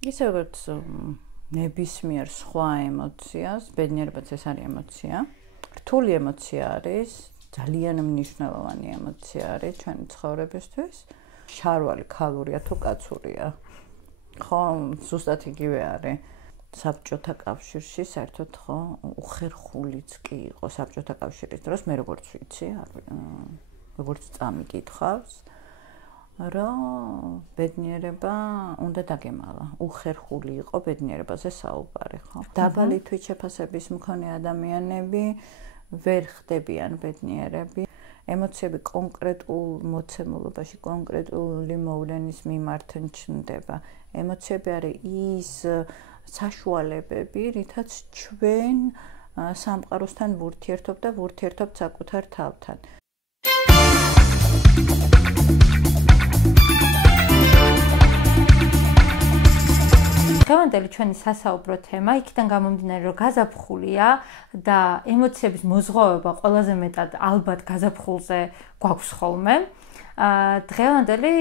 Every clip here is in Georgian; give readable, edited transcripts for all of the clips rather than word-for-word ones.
ისე როგორც ნებისმიერ სხვა ემოციას, ბედნიერებაც ეს არის ემოცია. რთული ემოცია არის, ძალიან მნიშვნელოვანი ემოცია არის ჩვენი ცხოვრებისთვის. შარვალი ქალურია თუ კაცურია. ხო, ზუსტად იგივე არის. საბჭოთა კავშირში საერთოდ ხო უხერხულიც კი იყო საბჭოთა კავშირის დროს, მე როგორც ვიცი, როგორც წამიკითხავს, რომ ბედნიერება უნდა დაგემალა. უხერხული იყო ბედნიერებაზე საუბარი, ხო? დაბალი თვითშეფასების მქონე ადამიანები ვერ ხდებიან ბედნიერები. ემოციები კონკრეტულ მოცემულობაში, კონკრეტული მოვლენის მიმართ ჩნდება. ემოციები არის ის საშუალებები, რითაც ჩვენ სამყაროსთან ვურთიერთობ და ვურთიერთობ საკუთარ თავთან. დღევანდელი ჩვენი სასაუბრო თემა იქიდან გამომდინარე, რომ გაზაფხულია და ემოციების მოზღვავება ყველაზე მეტად ალბათ გაზაფხულზე გვაქვს ხოლმე. დღევანდელი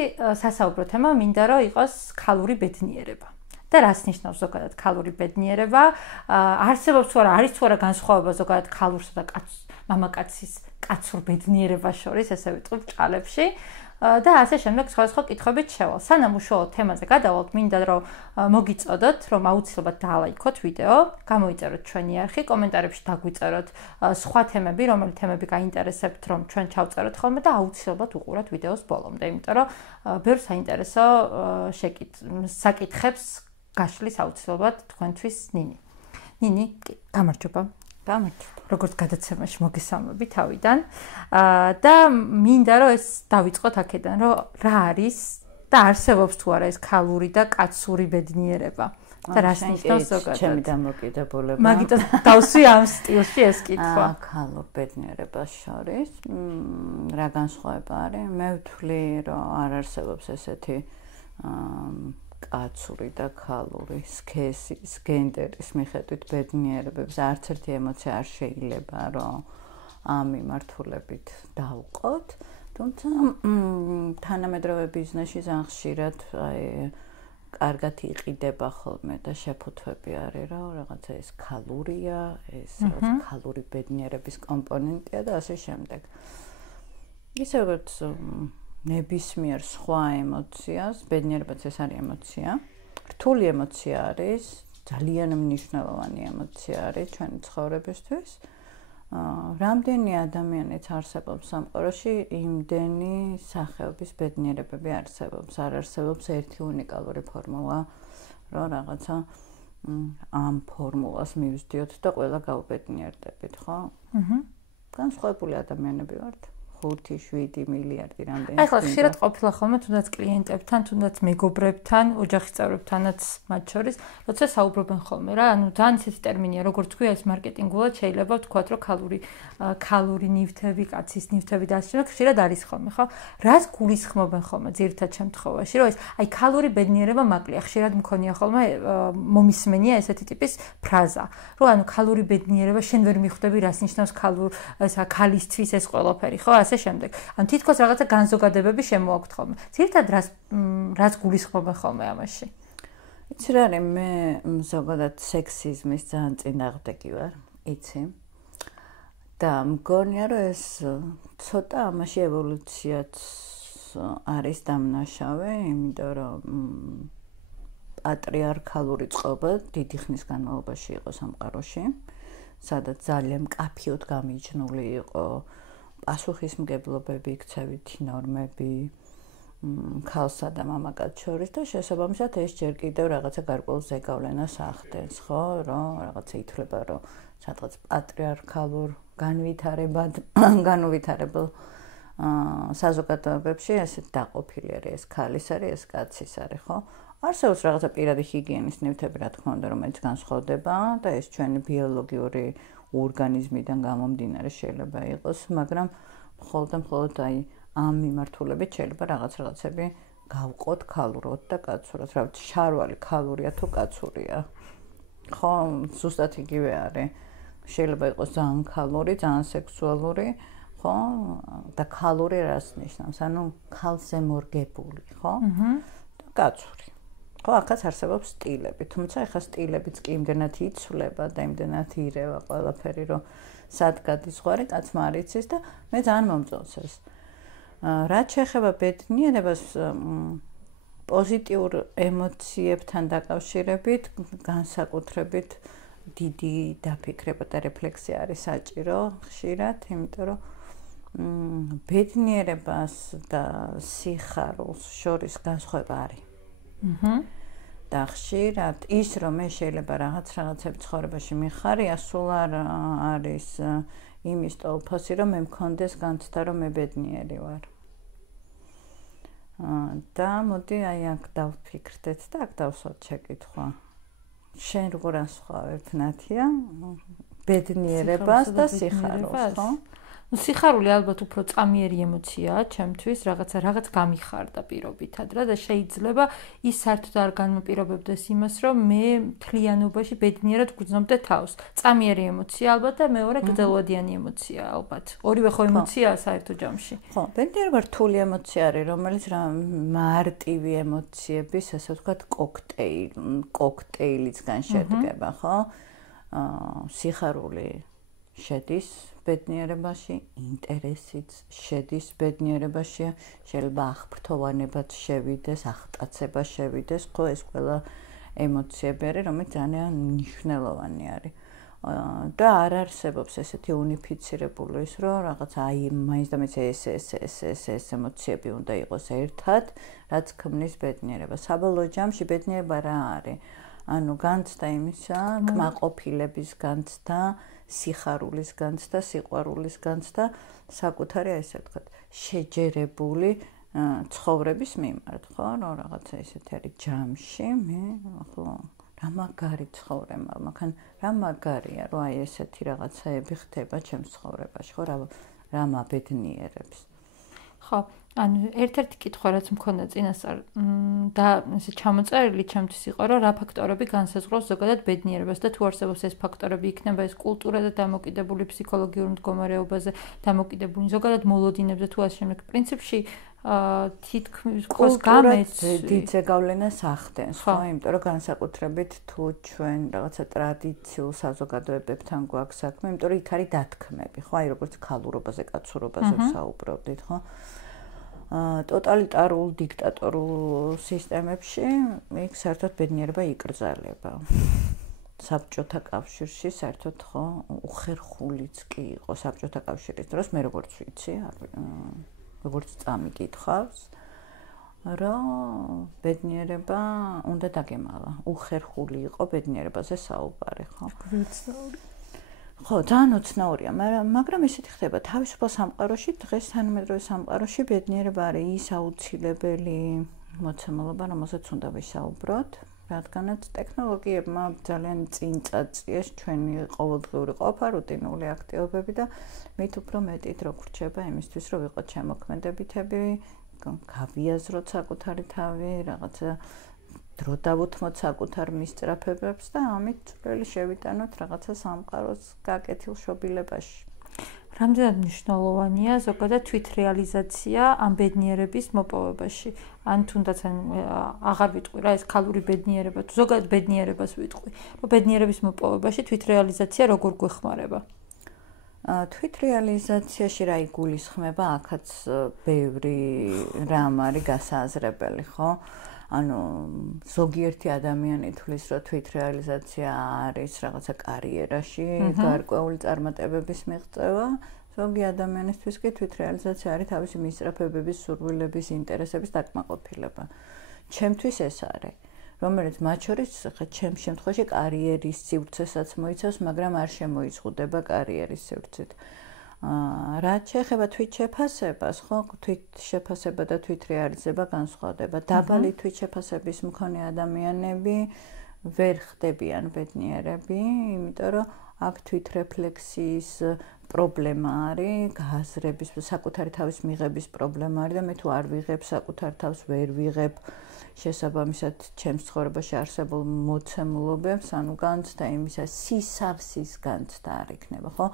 სასაუბრო თემა მინდა რომ იყოს ქალური ბედნიერება. და რას ნიშნავს ზოგადად ქალური ბედნიერება? არსებობს თუ არა, არის თუ არა განსხვავება ზოგადად ქალურსა და მამაკაცის კაცურ ბედნიერებას შორის, ესე ვიტყვი ბრჭყალებში. და ასე შემდეგ სხვადასხვა კითხვებით შევალ. სანამ უშუალოდ თემაზე გადავალთ, მინდა რომ მოგიწოდოთ, რომ აუცილებლად დაალაიქოთ ვიდეო, გამოიწეროთ ჩვენი არხი, კომენტარებში დაგვიწეროთ სხვა თემები, რომელი თემები გაინტერესებთ, რომ ჩვენ ჩავწეროთ ხოლმე და აუცილებლად უყუროთ ვიდეოს ბოლომდე, იმიტომ რომ ბევრ საინტერესო საკითხებს გაშლის აუცილებლად თქვენთვის ნინი. ნინი, გამარჯობა. როგორც გადაცემაში მოგესალმები თავიდან და მინდა რომ ეს დავიწყოთ აქედან რომ რა არის და არსებობს თუ არა ეს ქალური და კაცური ბედნიერება და რას ნიშნავს ზოგადად ჩემი დამოკიდებულება მაგიტომ დავსვი ამ სტილში ეს კითხვა ქალურ ბედნიერებას შორის რა განსხვავება არის მე ვთვლი რომ არ არსებობს ესეთი კაცური და ქალური სქესის, გენდერის მიხედვით ბედნიერებების არც ერთი ემოცია არ შეიძლება რომ ამ მიმართულებით დავყოთ. თუმცა თანამედროვე ბიზნესში ძალიან ხშირად კარგად იყიდება ხოლმე და შეფუთვები არის რომ რაღაცა ეს ქალურია, ეს ქალური ბედნიერების კომპონენტია და ასე შემდეგ. ისე როგორც ნებისმიერ სხვა ემოციას, ბედნიერებაც ეს არის ემოცია. რთული ემოცია არის, ძალიან მნიშვნელოვანი ემოცია არის ჩვენი ცხოვრებისთვის. რამდენი ადამიანიც არსებობს სამყაროში, იმდენი სახეობის ბედნიერებები არსებობს. არ არსებობს ერთი უნიკალური ფორმულა, რომ რაღაცა ამ ფორმულას მივსდიოთ და ყველა გავბედნიერდებით, ხო? განსხვავებული ადამიანები ვართ. 5-7 მილიარდი რამდენი. ახლა ხშირად ყოფილა ხოლმე თუნდაც კლიენტებთან, თუნდაც მეგობრებთან, ოჯახის წევრებთანაც მათ შორის, როცა საუბრობენ ხოლმე რა, ანუ ძალიან ისეთი ტერმინია, როგორც თქვი, ეს მარკეტინგულად შეიძლება ვთქვათ, რომ ქალური ნივთები, კაცის ნივთები და ასე შემდეგ ხშირად არის ხოლმე, ხო? რას გულისხმობენ ხოლმე ძირითად შემთხვევაში, რომ ეს აი ქალური ბედნიერება მაკლია, ხშირად მქონია ხოლმე მომისმენია ესეთი ტიპის ფრაზა, რომ ანუ ქალური ბედნიერება შენ ვერ მიხვდები, რას ნიშნავს ქალისთვის ეს ყველაფერი, ხო? ასე შემდეგ. ან თითქოს რაღაცა განზოგადებები შემოაქვთ ხოლმე. ძირითადად რას გულისხმობენ ხოლმე ამაში? იცი რა არის, მე ზოგადად სექსიზმის ძალიან წინააღმდეგი ვარ, იცი. და მგონია რომ ეს ცოტა ამაში ევოლუციაც არის დამნაშავე, იმიტომ რომ პატრიარქალური წყობა დიდი ხნის განმავლობაში იყო სამყაროში, სადაც ძალიან მკაფიოდ გამიჯნული იყო პასუხისმგებლობები, ქცევითი ნორმები ქალსა და მამაკაცს შორის და შესაბამისად ეს ჯერ კიდევ რაღაცა გარკვეულ ზეგავლენას ახდენს, ხო, რომ რაღაცა ითვლება, რომ სადღაც პატრიარქალურ განუვითარებელ საზოგადოებებში ესეთ დაყოფილი არის, ეს ქალის არის, ეს კაცის არის, ხო? არსებობს რაღაცა პირადი ჰიგიენის ნივთები, რა თქმა უნდა, რომელიც განსხვავდება და ეს ჩვენი ბიოლოგიური ორგანიზმიდან გამომდინარე შეიძლება იყოს, მაგრამ მხოლოდ აი ამ მიმართულებით შეიძლება რაღაცები გავყოთ ქალურად და კაცურად. რა ვიცი, შარვალი ქალურია თუ კაცურია. ხო, ზუსტად იგივე არის. შეიძლება იყოს ძალიან ქალური, ძალიან სექსუალური, ხო? და ქალური რას ნიშნავს? ანუ ქალზე მორგებული, ხო? და კაცური. ხო, ახაც არსებობს სტილები, თუმცა ეხა სტილებიც კი იმდენად იცვლება და იმდენად ირევა ყველაფერი, რომ სად გადის ზღვარი, კაცმა არ იცის და მე ძალიან მომწონს ეს. რაც შეეხება ბედნიერებას, პოზიტიურ ემოციებთან დაკავშირებით, განსაკუთრებით დიდი დაფიქრება და რეფლექსია არის საჭირო ხშირად, იმიტომ რომ ბედნიერებას და სიხარულს შორის განსხვავება არის. და ხშირად ის რომ მე შეიძლება რაღაცები ცხოვრებაში მიხარია, სულ არ არის იმის ტოლფასი, რომ მე მქონდეს განცდა, რომ მე ბედნიერი ვარ. და მოდი აი აქ დავფიქრდეთ და აქ დავსვათ შეკითხვა. შენ როგორ ასხვავებ, ნათია, ბედნიერებას და სიხარულს, ხო? სიხარული ალბათ უფრო წამიერი ემოციაა ჩემთვის, რაღაც გამიხარდა პირობითად რა და შეიძლება ის საერთოდ არ განმაპირობებდეს იმას, რომ მე მთლიანობაში ბედნიერად გრძნობდე თავს. წამიერი ემოცია ალბათ და მეორე გრძელვადიანი ემოცია ალბათ. ორივე ხო ემოციაა საერთო ჯამში. ხო, ბედნიერება რთული ემოცია არის, რომელიც რა მარტივი ემოციების, ასე ვთქვათ, კოქტეილისგან შედგება, ხო? სიხარული შედის ბედნიერებაში, ინტერესიც შედის ბედნიერებაში, შეიძლება აღფრთოვანებაც შევიდეს, აღტაცება შევიდეს, ხო, ეს ყველა ემოციები არის, რომელიც ძალიან მნიშვნელოვანი არის. და არ არსებობს ესეთი უნიფიცირებული ის, რომ რაღაც აი მაინც და მეც ეს ემოციები უნდა იყოს ერთად, რაც ქმნის ბედნიერებას. საბოლოო ჯამში ბედნიერება რა არის? ანუ განცდა იმისა, კმაყოფილების განცდა, სიხარულის განცდა, სიყვარულის განცდა, საკუთარი ასე ვთქვათ, შეჯერებული ცხოვრების მიმართ, ხო? რომ რაღაცა ისეთი არის ჯამში, მე ახლა რა მაგარი ცხოვრება, მაგრამ რა მაგარია, რომ აი ესეთი რაღაცაები ხდება ჩემს ცხოვრებაში, ხო? რა მაბედნიერებს. ხო, ანუ ერთ-ერთი კითხვა რაც მქონდა წინასწარ და ესე ჩამოწერილი ჩემთვის იყო, რომ რა ფაქტორები განსაზღვრავს ზოგადად ბედნიერებას და თუ არსებობს ეს ფაქტორები, იქნება ეს კულტურა და დამოკიდებული ფსიქოლოგიურ მდგომარეობაზე, დამოკიდებული ზოგადად მოლოდინებზე თუ ასე შემდეგ. პრინციპში თითქმის გამეც დიდ ზეგავლენას ახდენს, ხო, იმიტომ რომ განსაკუთრებით თუ ჩვენ რაღაცა ტრადიციულ საზოგადოებებთან გვაქვს საქმე, იმიტომ რომ იქ არის დათქმები, ხო, აი როგორც ქალურობაზე, კაცურობაზე ვსაუბრობდით, ხო? ტოტალიტარულ დიქტატორულ სისტემებში იქ საერთოდ ბედნიერება იკრძალება. საბჭოთა კავშირში საერთოდ ხო უხერხულიც კი იყო საბჭოთა კავშირის დროს, მე როგორც ვიცი, როგორც წამიკითხავს, რომ ბედნიერება უნდა დაგემალა. უხერხული იყო ბედნიერებაზე საუბარი, ხო? ხო, ძალიან უცნაურია, მაგრამ ისეთი ხდება თავისუფალ სამყაროში, დღეს თანამედროვე სამყაროში ბედნიერება არის ის აუცილებელი მოცემულობა, რომელზეც უნდა ვისაუბროთ, რადგანაც ტექნოლოგიებმა ძალიან წინ წაწიეს ჩვენი ყოველდღიური ყოფა, რუტინული აქტივობები და მით უფრო მეტით რო გრჩება იმისთვის, რომ ვიყოთ შემოქმედებითები, გავიაზროთ საკუთარი თავი, რაღაცა დრო დავუთმოთ საკუთარ მისწრაფებებს და ამით წვლილი შევიტანოთ რაღაცა სამყაროს გაკეთილ შობილებაში. რამდენად მნიშვნელოვანია ზოგადად თვითრეალიზაცია ამ ბედნიერების მოპოვებაში? ან თუნდაც აღარ ვიტყვი რა ეს ქალური ბედნიერება, თუ ზოგადად ბედნიერებას ვიტყვი, რომ ბედნიერების მოპოვებაში თვითრეალიზაცია როგორ გვეხმარება? თვითრეალიზაციაში რა იგულისხმება, აქაც ბევრი რამ არის გასააზრებელი, ხო? ანუ ზოგიერთი ადამიანი თვლის, რომ თვითრეალიზაცია არის რაღაცა კარიერაში, გარკვეული წარმატებების მიღწევა, ზოგი ადამიანისთვის კი თვითრეალიზაცია არის თავისი მისწრაფებების, სურვილების, ინტერესების დაკმაყოფილება. ჩემთვის ეს არის, რომელიც მათ შორის ხა ჩემს შემთხვევაში კარიერის სივრცესაც მოიცავს, მაგრამ არ შემოიზღუდება კარიერის სივრცით. რაც შეეხება თვითშეფასებას, ხო, თვითშეფასება და თვითრეალიზება განსხვავდება. დაბალი თვითშეფასების მქონე ადამიანები ვერ ხდებიან ბედნიერები, იმიტომ რომ აქ თვითრეფლექსიის პრობლემა არის, გაზრების, საკუთარი თავის მიღების პრობლემა არის და მე თუ არ ვიღებ საკუთარ თავს, ვერ ვიღებ შესაბამისად ჩემს ცხოვრებაში არსებულ მოცემულობებს, ანუ განცდა იმისა, სისავსის განცდა არ იქნება, ხო?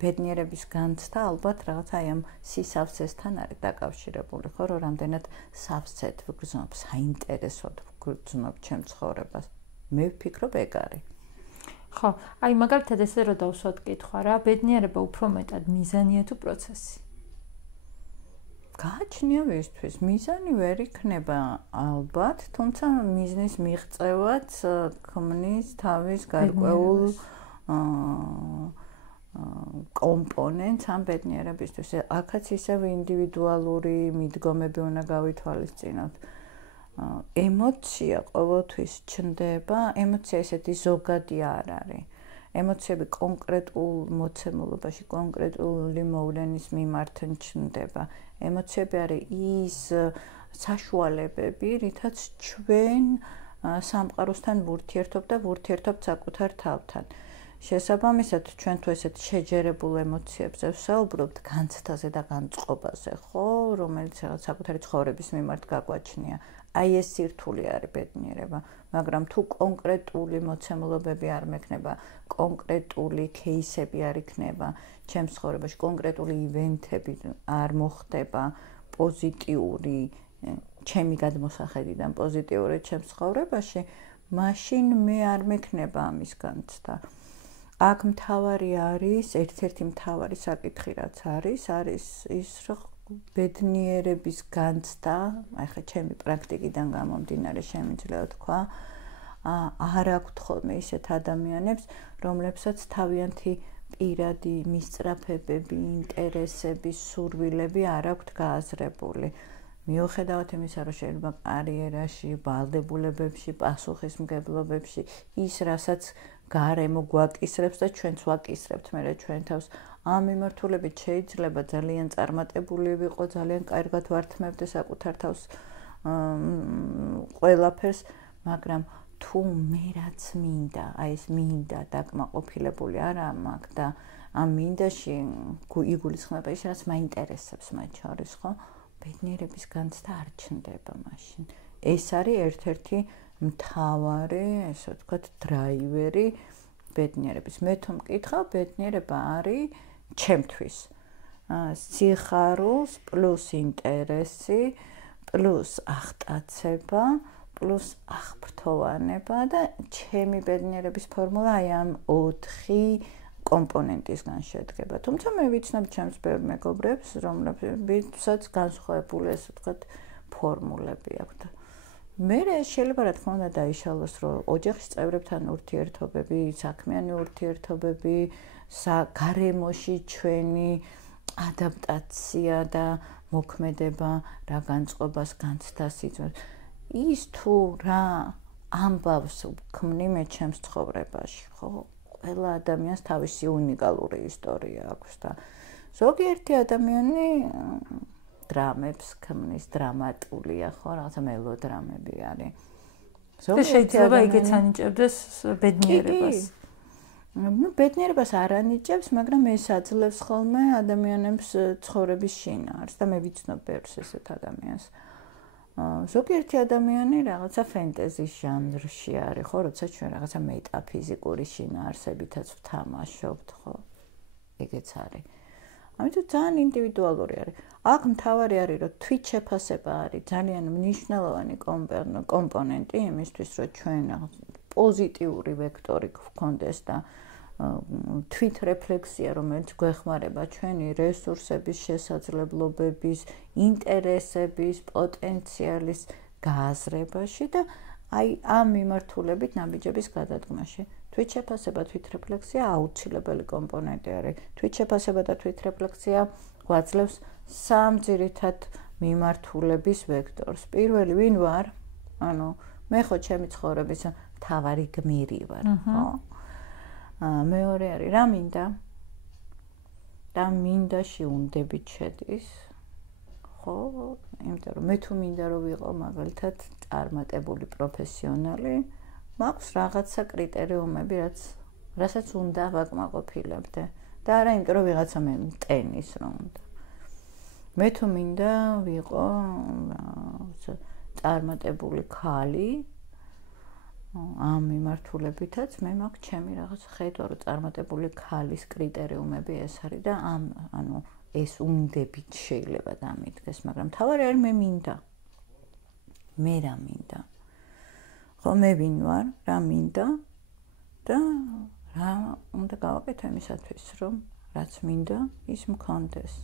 ბედნიერების განცდა ალბათ რაღაცა აი ამ სისავსესთან არის დაკავშირებული, ხო, რომ რამდენად სავსედ ვგრძნობ, საინტერესოდ გრძნობ ჩემ ცხოვრებას. მე ვფიქრობ ეგ არის. ხო, აი მაგალითად ესე რომ დავსვათ კითხვა რა, ბედნიერება უფრო მეტად მიზანია თუ პროცესი? გააჩნია ვისთვის, მიზანი ვერ იქნება ალბათ, თუმცა მიზნის მიღწევაც ქმნის თავის გარკვეულ კომპონენტს ამ ბედნიერებისთვის. აქაც ისევ ინდივიდუალური მიდგომები უნდა გავითვალისწინოთ. ემოცია ყოველთვის ჩნდება, ემოცია ესეთი ზოგადი არ არის. ემოციები კონკრეტულ მოცემულობაში, კონკრეტული მოვლენის მიმართ ჩნდება. ემოციები არის ის საშუალებები, რითაც ჩვენ სამყაროსთან ვურთიერთობ და ვურთიერთობთ საკუთარ თავთან. შესაბამისად, ჩვენ თუ ესეთ შეჯერებულ ემოციებზე ვსაუბრობთ, განცდაზე და განწყობაზე, ხო, რომელიც რაღაც საკუთარი ცხოვრების მიმართ გაგვაჩნია. აი ეს სირთულე არის ბედნიერება, მაგრამ თუ კონკრეტული მოცემულობები არ მექნება, კონკრეტული кейსები არ იქნება ჩემს ცხოვრებაში, კონკრეტული ივენთები არ მოხდება პოზიტიური, ჩემი გადმოსახედიდან პოზიტიური ჩემს ცხოვრებაში, მაშინ მე არ მექნება ამის განცდა. აქ მთავარი არის, ერთ-ერთი მთავარი საკითხი რაც არის ის რომ ბედნიერების განცდა, ახლა ჩემი პრაქტიკიდან გამომდინარე შემიძლია თქვა, არ აქვთ ხოლმე ისეთ ადამიანებს, რომლებსაც თავიანთი პირადი მისწრაფებები, ინტერესები, სურვილები არ აქვთ გააზრებული. მიუხედავად იმისა, რომ შეიძლება კარიერაში, ვალდებულებებში, პასუხისმგებლობებში ის, რასაც გარემო გვაკისრებს და ჩვენც ვაკისრებთ მერე ჩვენ თავს. ამ მიმართულებით შეიძლება ძალიან წარმატებული ვიყო, ძალიან კარგად ვართმევდე საკუთარ თავს ყველაფერს, მაგრამ თუ მე რაც მინდა, აი ეს მინდა დაკმაყოფილებული არა მაქვს და ამ მინდაში იგულისხმება ის, რაც მაინტერესებს მათ შორის, ხო? ბედნიერების განცდა არ ჩნდება მაშინ. ეს არის ერთ-ერთი მთავარი, ესე ვთქვათ, დრაივერი ბედნიერების. მე თუ მკითხავ, ბედნიერება არის ჩემთვის სიხარულს პლუს ინტერესი პლუს აღტაცება პლუს აღფრთოვანება და ჩემი ბედნიერების ფორმულა აი ამ 4 კომპონენტისგან შედგება. თუმცა მე ვიცნობ ჩემს ბევრ მეგობრებს, რომლებსაც განსხვავებული, ესე ვთქვათ, ფორმულები აქვთ. მე შეიძლება რა თქმა უნდა დაიშალოს, რომ ოჯახის წევრებთან ურთიერთობები, საქმიანი ურთიერთობები, გარემოში ჩვენი ადაპტაცია და მოქმედება რა განწყობას განცდას იწვევს. ის თუ რა ამბავს ქმნი მე ჩემს ცხოვრებაში, ხო? ყველა ადამიანს თავისი უნიკალური ისტორია აქვს და ზოგიერთი ადამიანი დრამებს ქმნის, დრამატულია, ხო, რაღაცა მელოდრამები არის. შეიძლება იგიც ანიჭებდეს ბედნიერებას. ბედნიერებას არ ანიჭებს, მაგრამ ეს აძლევს ხოლმე ადამიანებს ცხოვრების შინაარსს და მე ვიცნობ ბევრს ესეთ ადამიანს. ზოგიერთი ადამიანი რაღაცა ფენტეზის ჟანრში არის, ხო, როცა ჩვენ რაღაცა მეტაფიზიკური შინაარსებითაც ვთამაშობთ, ხო? ეგეც არის. ამიტომ ძალიან ინდივიდუალური არის. აქ მთავარი არის, რომ თვით შეფასება არის ძალიან მნიშვნელოვანი კომპონენტი იმისთვის, რომ ჩვენ პოზიტიური ვექტორი გვქონდეს და თვით რეფლექსია, რომელიც გვეხმარება ჩვენი რესურსების, შესაძლებლობების, ინტერესების, პოტენციალის გააზრებაში და აი ამ მიმართულებით ნაბიჯების გადადგმაში. თვით შეფასება, თვით რეფლექსია აუცილებელი კომპონენტი არის. თვით შეფასება და თვით რეფლექსია გვაძლევს სამ ძირითად მიმართულების ვექტორს. პირველი ვინ ვარ? ანუ მე ხო ჩემი ცხოვრების მთავარი გმირი ვარ, ხო? მეორე არის რა მინდა? და მინდაში უნდებით შედის. ხო, იმიტომ რომ მე თუ მინდა რომ ვიყო მაგალითად წარმატებული პროფესიონალი, მაქვს რაღაცა კრიტერიუმები, რასაც უნდა ვაკმაყოფილებდე. და არა იმიტომ რომ ვიღაცა მე ტენის რომ უნდა. მე თუ მინდა ვიყო წარმატებული ქალი, ამ მიმართულებითაც მე მაქვს ჩემი რაღაც ხედვა, რომ წარმატებული ქალის კრიტერიუმები ეს არის და ანუ ეს უნდებით შეიძლება დამიდგეს, მაგრამ თავარი არის მე მინდა. მე რა მინდა? ხო მე ვინ ვარ, რა მინდა და რა უნდა გავაკეთო იმისათვის, რომ რაც მინდა, ის მქონდეს.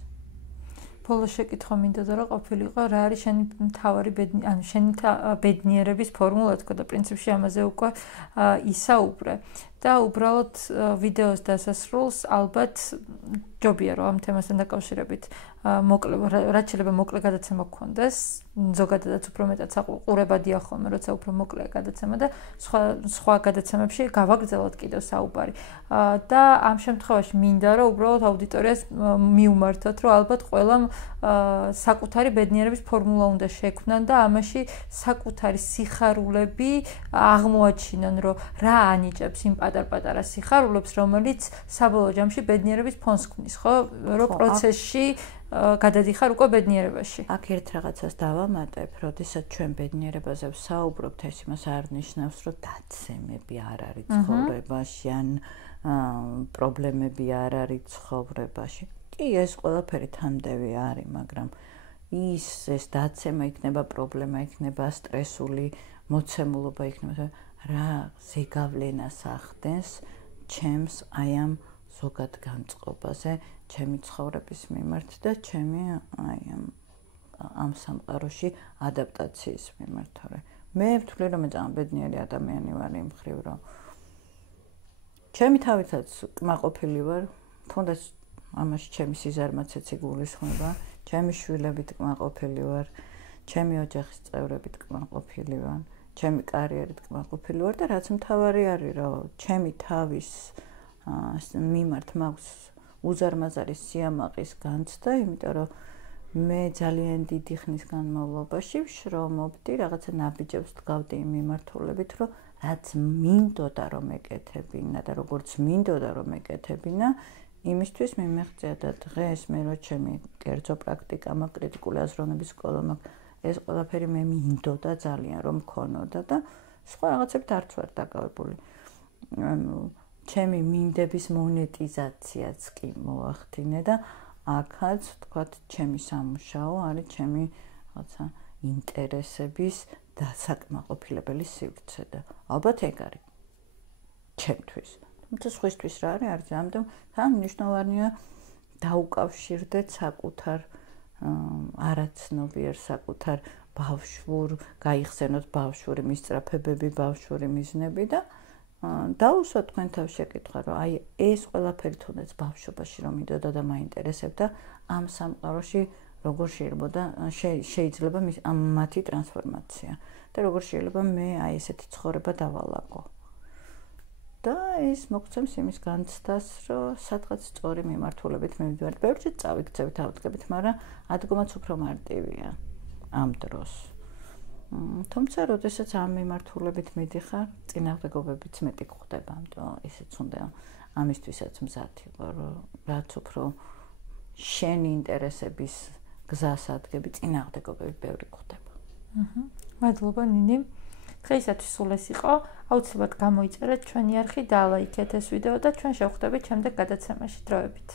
ბოლოს შეკითხვა მინდა და რა ყოფილიყო, რა არის შენი მთავარი ანუ შენი ბედნიერების ფორმულა თქო და პრინციპში ამაზე უკვე ისაუბრე და უბრალოდ ვიდეოს დასასრულს ალბათ ჯობია რომ ამ თემასთან დაკავშირებით მოკლე რაც შეიძლება მოკლე გადაცემა გქონდეს ზოგადადაც უფრო მეტად საყურებადია ხოლმე როცა უფრო მოკლეა გადაცემა და სხვა გადაცემებში გავაგრძელოთ კიდევ საუბარი და ამ შემთხვევაში მინდა რომ უბრალოდ აუდიტორიას მიუმართოთ რომ ალბათ ყველამ საკუთარი ბედნიერების ფორმულა უნდა შექმნან და ამაში საკუთარი სიხარულები აღმოაჩინონ რომ რა ანიჭებს იმ პატარ-პატარა სიხარულებს რომელიც საბოლოო ჯამში ბედნიერების ფონს ქმნის ხო რომ პროცესში გადადიხარ უკვე ბედნიერებაში. აქ ერთ რაღაცას დავამატებ, როდესაც ჩვენ ბედნიერებაზე ვსაუბრობთ, ეს იმას არ ნიშნავს, რომ დაცემები არ არის ცხოვრებაში, ან პრობლემები არ არის ცხოვრებაში. კი, ეს ყველაფერი თანდევი არის, მაგრამ ეს დაცემა იქნება პრობლემა, იქნება სტრესული მოცემულობა, იქნება რა ზეგავლენას ახდენს ჩემს აი ამ ზოგად განწყობაზე, ჩემი ცხოვრების მიმართ და ჩემი აი ამ სამყაროში ადაპტაციის მიმართ, თორე მე ვთვლი რომ მე ძალიან ბედნიერი ადამიანი ვარ იმ მხრივ რომ ჩემი თავითაც კმაყოფილი ვარ, თუნდაც ამაში ჩემი სიზარმაცეც იგულისხმება, ჩემი შვილებით კმაყოფილი ვარ, ჩემი ოჯახის წევრებით კმაყოფილი ვარ, ჩემი კარიერით კმაყოფილი ვარ და რაც მთავარი არის რომ ჩემი თავის მიმართ მაქვს უზარმაზარი სიამაყის განცდა, იმიტომ რომ მე ძალიან დიდი ხნის განმავლობაში ვშრომობდი, რაღაცა ნაბიჯებს დგავდი იმ მიმართულებით, რომ რაც მინდოდა რომ ეკეთებინა და როგორც მინდოდა რომ ეკეთებინა, იმისთვის მიმეღწია და დღეს მე რო ჩემი კერძო პრაქტიკა მაქვს, კრიტიკული აზროვნების სკოლა მაქვს, ეს ყველაფერი მე მინდოდა ძალიან რომ მქონოდა და სხვა რაღაცებით არც ვარ დაკავებული. ჩემი მინდების მონეტიზაციაც კი მოახდინე და აქაც თქვათ ჩემი სამუშაო არის ჩემი რაღაცა ინტერესების დასაკმაყოფილებელი სივრცე და ალბათ ეგ არის ჩემთვის. თუმცა სხვისთვის რა არის ამდენ თან მნიშვნელოვანია დაუკავშირდეთ საკუთარ არაცნობიერ საკუთარ ბავშვურ, გაიხსენოთ ბავშვური მისწრაფებები, ბავშვური მიზნები და დაუსვათ თქვენ თავის შეკითხვა, რომ აი ეს ყველაფერი თუნდაც ბავშვობაში რომ მინდოდა და მაინტერესებდა, ამ სამყაროში როგორ შეიძლება მათი ტრანსფორმაცია და როგორ შეიძლება მე აი ესეთი ცხოვრება დავალაგო. და ეს მოგცემს იმის განცდას, რომ სადღაც სწორი მიმართულებით მივიდივარ. ბევრჯერ წავიქცევით, ავდგებით, მაგრამ ადგომაც უფრო მარტივია ამ დროს. თუმცა, როდესაც ამ მიმართულებით მიდიხარ, წინააღმდეგობებიც მეტი გვხდება, ამიტომ ესეც უნდა ამისთვისაც მზად იყო, რომ რაც უფრო შენი ინტერესების გზას ადგები, წინააღმდეგობები ბევრი გვხდება. მადლობა ნინი. დღეისათვის სულ ეს იყო. აუცილებლად გამოიწერეთ ჩვენი არხი და ლაიქეთ ეს ვიდეო და ჩვენ შევხვდებით შემდეგ გადაცემაში. დროებით.